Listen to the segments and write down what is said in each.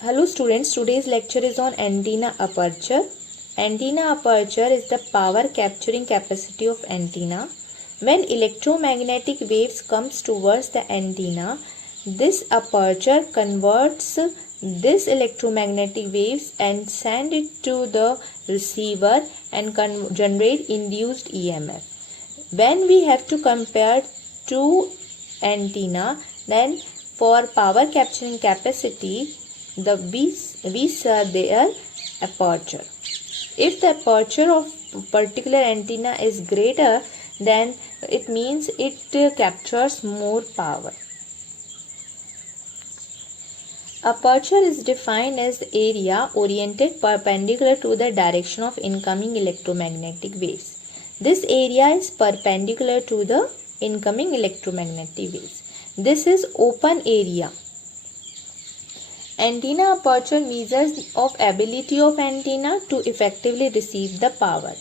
Hello students, today's lecture is on antenna aperture. Antenna aperture is the power capturing capacity of antenna. When electromagnetic waves comes towards the antenna, this aperture converts this electromagnetic waves and send it to the receiver and generate induced EMF. When we have to compare two antenna, then for power capturing capacity, we saw their aperture. If the aperture of particular antenna is greater, then it means it captures more power. Aperture is defined as the area oriented perpendicular to the direction of incoming electromagnetic waves. This area is perpendicular to the incoming electromagnetic waves. This is open area. Antenna aperture measures of ability of antenna to effectively receive the power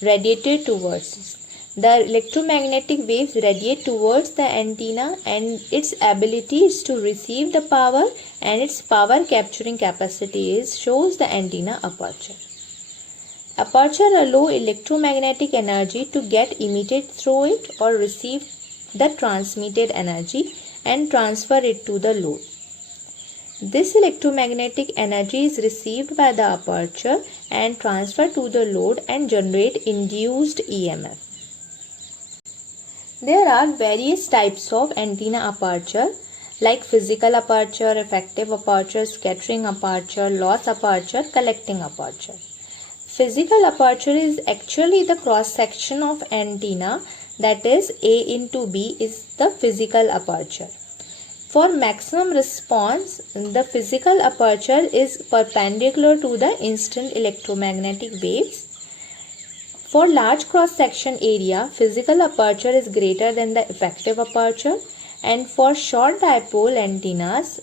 radiated towards it. The electromagnetic waves radiate towards the antenna and its ability is to receive the power, and its power capturing capacity shows the antenna aperture. Aperture allows electromagnetic energy to get emitted through it or receive the transmitted energy and transfer it to the load. This electromagnetic energy is received by the aperture and transferred to the load and generate induced EMF. There are various types of antenna aperture like physical aperture, effective aperture, scattering aperture, loss aperture, collecting aperture. Physical aperture is actually the cross section of antenna, that is A into B is the physical aperture. For maximum response, the physical aperture is perpendicular to the instant electromagnetic waves. For large cross-section area, physical aperture is greater than the effective aperture, and for short dipole antennas,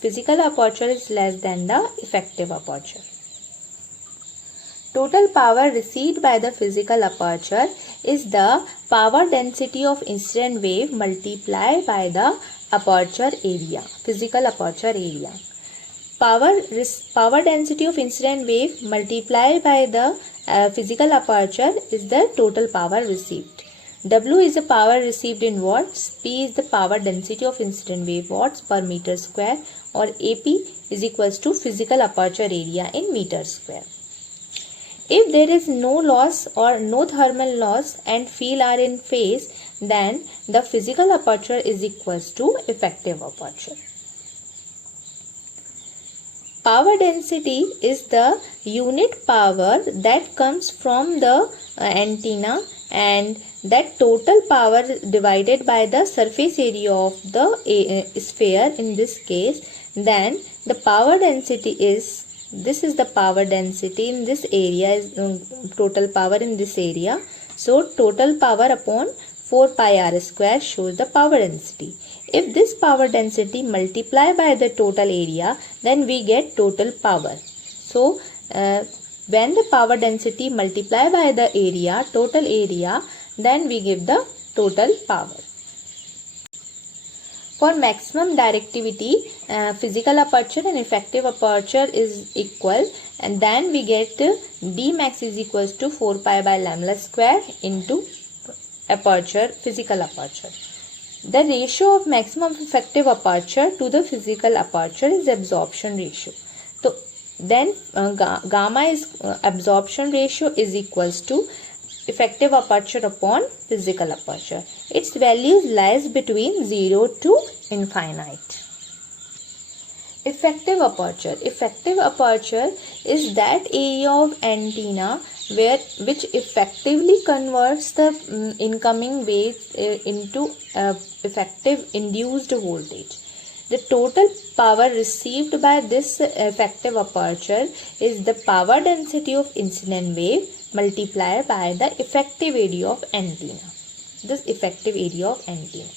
physical aperture is less than the effective aperture. Total power received by the physical aperture is the power density of incident wave multiplied by the aperture area, physical aperture area. Power density of incident wave multiplied by the physical aperture is the total power received. W is the power received in watts, P is the power density of incident wave watts per meter square, or AP is equals to physical aperture area in meter square. If there is no loss or no thermal loss and field are in phase, then the physical aperture is equals to effective aperture. Power density is the unit power that comes from the antenna, and that total power divided by the surface area of the sphere in this case. Then the power density is, this is the power density in this area is total power in this area. So total power upon 4 pi r square shows the power density. If this power density multiply by the total area, then we get total power. So when the power density multiply by the area, total area, then we give the total power. For maximum directivity, physical aperture and effective aperture is equal, and then we get D max is equals to 4 pi by lambda square into aperture, physical aperture. The ratio of maximum effective aperture to the physical aperture is absorption ratio. So then gamma is absorption ratio is equals to effective aperture upon physical aperture. Its value lies between 0 to infinite. Effective aperture. Effective aperture is that area of antenna which effectively converts the incoming wave into effective induced voltage. The total power received by this effective aperture is the power density of incident wave multiplied by the effective area of antenna. This effective area of antenna.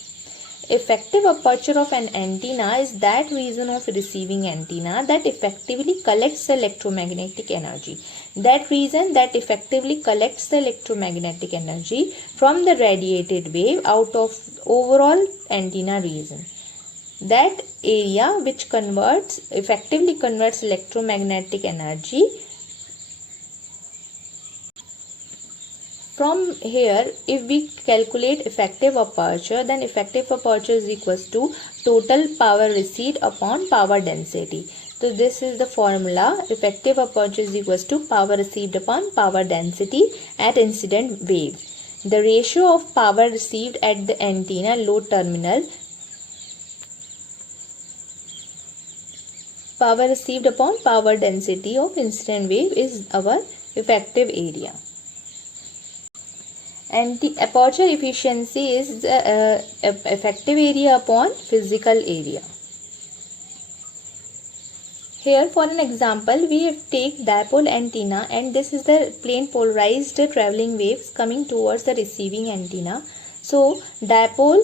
Effective aperture of an antenna is that region of receiving antenna that effectively collects the electromagnetic energy. That region that effectively collects the electromagnetic energy from the radiated wave out of overall antenna region. that area which effectively converts electromagnetic energy. From here, if we calculate effective aperture, then effective aperture is equals to total power received upon power density. So this is the formula. Effective aperture is equals to power received upon power density at incident wave. The ratio of power received at the antenna load terminal, power received upon power density of incident wave, is our effective area. And the aperture efficiency is the effective area upon physical area. Here for an example, we take dipole antenna, and this is the plane polarized traveling waves coming towards the receiving antenna. So dipole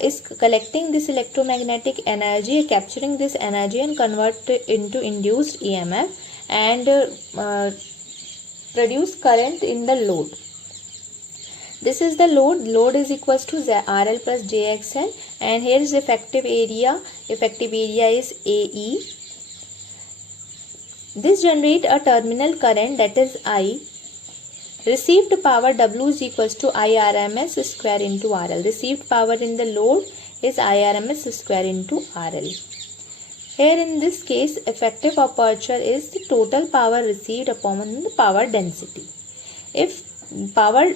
is collecting this electromagnetic energy, capturing this energy and convert it into induced EMF and produce current in the load. This is the load. Load is equals to RL plus JXL, and here is effective area. Effective area is AE. This generates a terminal current, that is I. Received power W is equals to IRMS square into RL. Received power in the load is IRMS square into RL. Here in this case, effective aperture is the total power received upon the power density. If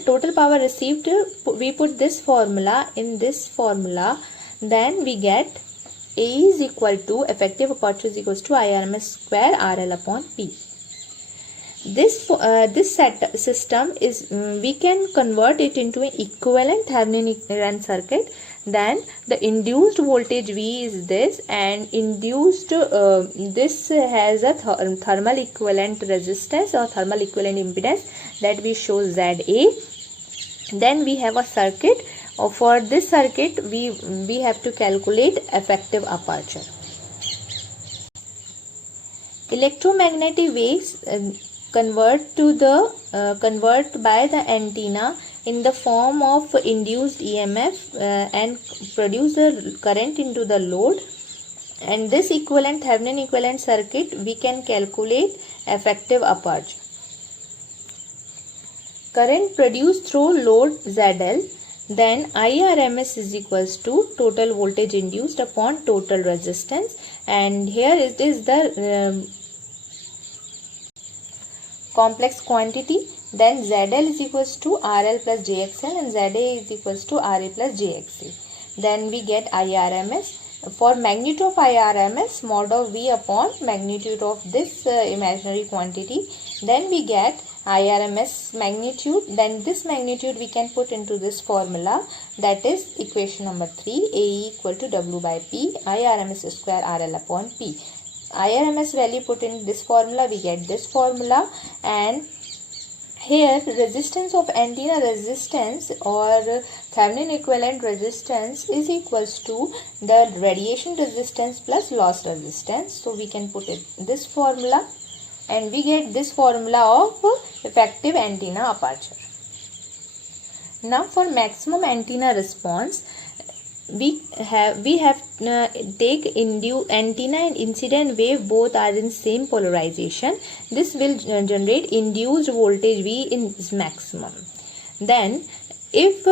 total power received, we put this formula in this formula, then we get A is equal to effective aperture is equals to IRMS square RL upon P. This system is we can convert it into an equivalent Thevenin equivalent circuit. Then the induced voltage V is this, and induced this has a thermal equivalent resistance or thermal equivalent impedance that we show ZA. Then we have a circuit. For this circuit, we have to calculate effective aperture. Electromagnetic waves convert by the antenna in the form of induced EMF and produce the current into the load, and this equivalent Thevenin equivalent circuit we can calculate effective aperture. Current produced through load ZL, then IRMS is equals to total voltage induced upon total resistance, and here it is the complex quantity. Then ZL is equals to RL plus JXL and ZA is equals to RA plus JXA. Then we get IRMS. For magnitude of IRMS, mod of V upon magnitude of this imaginary quantity. Then we get IRMS magnitude. Then this magnitude we can put into this formula, that is equation number 3, AE equal to W by P, IRMS square RL upon P. IRMS value put in this formula, we get this formula. And here resistance of antenna resistance or Thevenin equivalent resistance is equals to the radiation resistance plus loss resistance. So we can put it this formula, and we get this formula of effective antenna aperture. Now for maximum antenna response, we have take antenna and incident wave, both are in same polarization. This will generate induced voltage V in maximum. Then if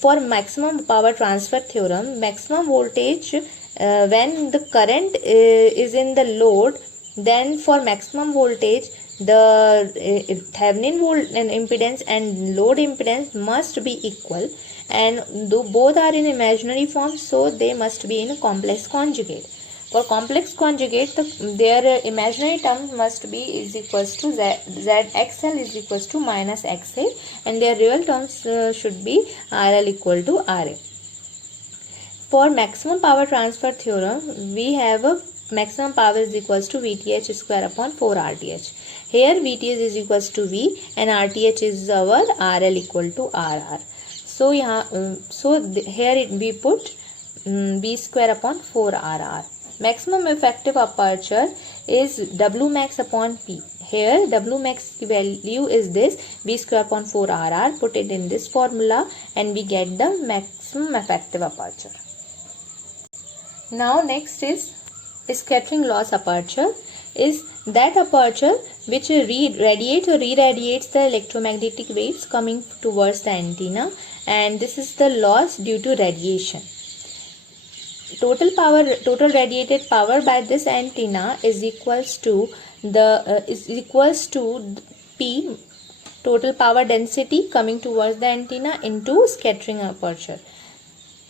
for maximum power transfer theorem, maximum voltage when the current is in the load, then for maximum voltage the Thevenin impedance and load impedance must be equal, and both are in imaginary form, so they must be in a complex conjugate. For complex conjugate, their imaginary term must be is equals to ZXL is equals to minus XA, and their real terms should be RL equal to RA. For maximum power transfer theorem, we have a maximum power is equals to VTH square upon 4 RTH. Here VTH is equals to V and RTH is our RL equal to RR. So here we put V square upon 4 RR. Maximum effective aperture is W max upon P. Here W max value is this V square upon 4 RR. Put it in this formula and we get the maximum effective aperture. Now next is scattering loss aperture. Is that aperture which radiates or re-radiates the electromagnetic waves coming towards the antenna, and this is the loss due to radiation. Total radiated power by this antenna is equals to P, total power density coming towards the antenna, into scattering aperture.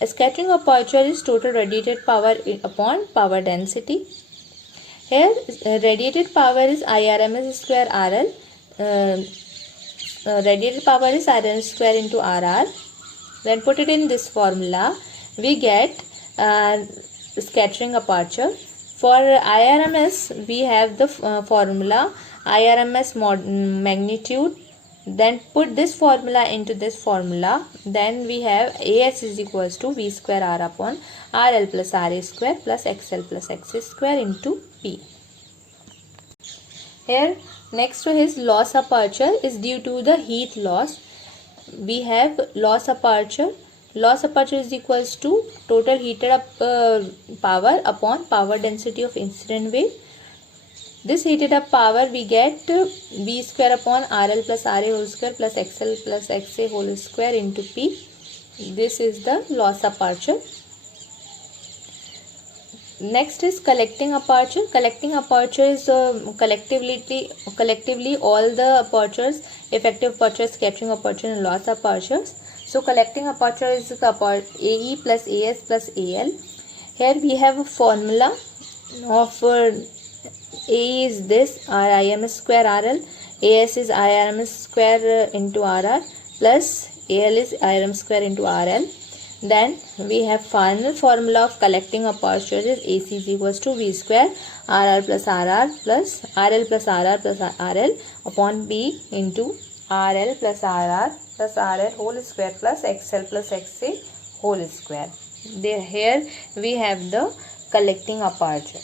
A scattering aperture is total radiated power upon power density. Here radiated power is Irms square RL. Radiated power is Irms square into RR. When put it in this formula, we get scattering aperture. For Irms, we have the formula Irms magnitude. Then put this formula into this formula. Then we have AS is equals to V square R upon RL plus RA square plus XL plus XC square into P. Here next to his loss aperture is due to the heat loss. We have loss aperture. Loss aperture is equals to total heated up power upon power density of incident wave. This heated up power we get V square upon RL plus RA whole square plus XL plus XA whole square into P. This is the loss aperture. Next is collecting aperture. Collecting aperture is collectively all the apertures, effective aperture, scattering aperture and loss apertures. So collecting aperture is the AE plus AS plus AL. Here we have a formula of AE is this Irms square RL, AS is Irms square into RR plus AL is Irms square into RL. Then we have final formula of collecting aperture is AC is equals to V square RR plus RR plus RL plus RR plus RL upon B into RL plus RR plus RL whole square plus XL plus XA whole square. Here we have the collecting aperture.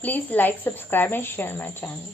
Please like, subscribe and share my channel.